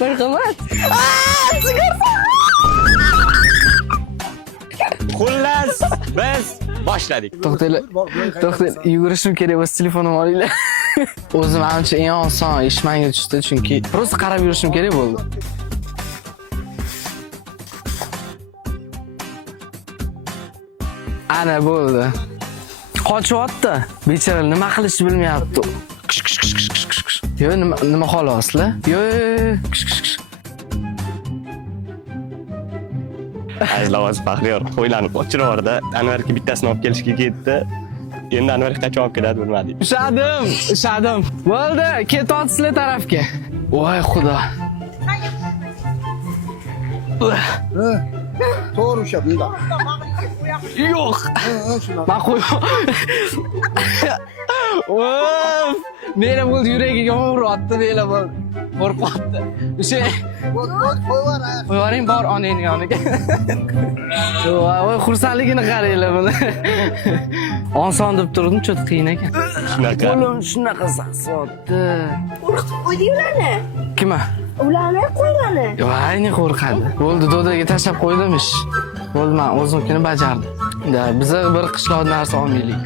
Bir qimmat. Xullas, biz boshladik. To'xtanglar, yugurishim kerak bo'lsa telefonimni olinglar. O'zim ancha eng oson ish menga tushdi, chunki prosta qarab yurishim kerak bo'ldi. Ana bo'ldi. Qochyapti. Bechora nima qilishni bilmayapti. Yo, nima xoloslar? Yo. Azlavaz Baxriyor qo'ylanib ochiraverdi. Anvarga bittasini olib kelishga ketdi. Endi Anvar qachon olib keladi bilmadik. Ushadim. Bo'ldi, ketyapti sizlar tarafga. Voy xudo. To'g'ri ushlab, bunda. Yo'q. Men qo'yib. Vof! Meni bo'ldi yuragiga uryapti, meni bo'ldi. Qo'rqyapti. O'sha qo'yvaring bor onangning yoniga. Voy, xursandligini qaranglar buni. Oson deb turdim, cho't qiyin ekan. Shunaqa. Qo'lim shunaqa sasiyapti. Qo'rqitib qo'yding ularni. Kimma? Ularni qo'ylarni. Yo, ayni qo'rqadi. Bo'ldi, dodaga tashlab qo'ydim ish. Bo'ldi, men o'zimkini bajardim. Biza bir qishloq narsa olmaylik.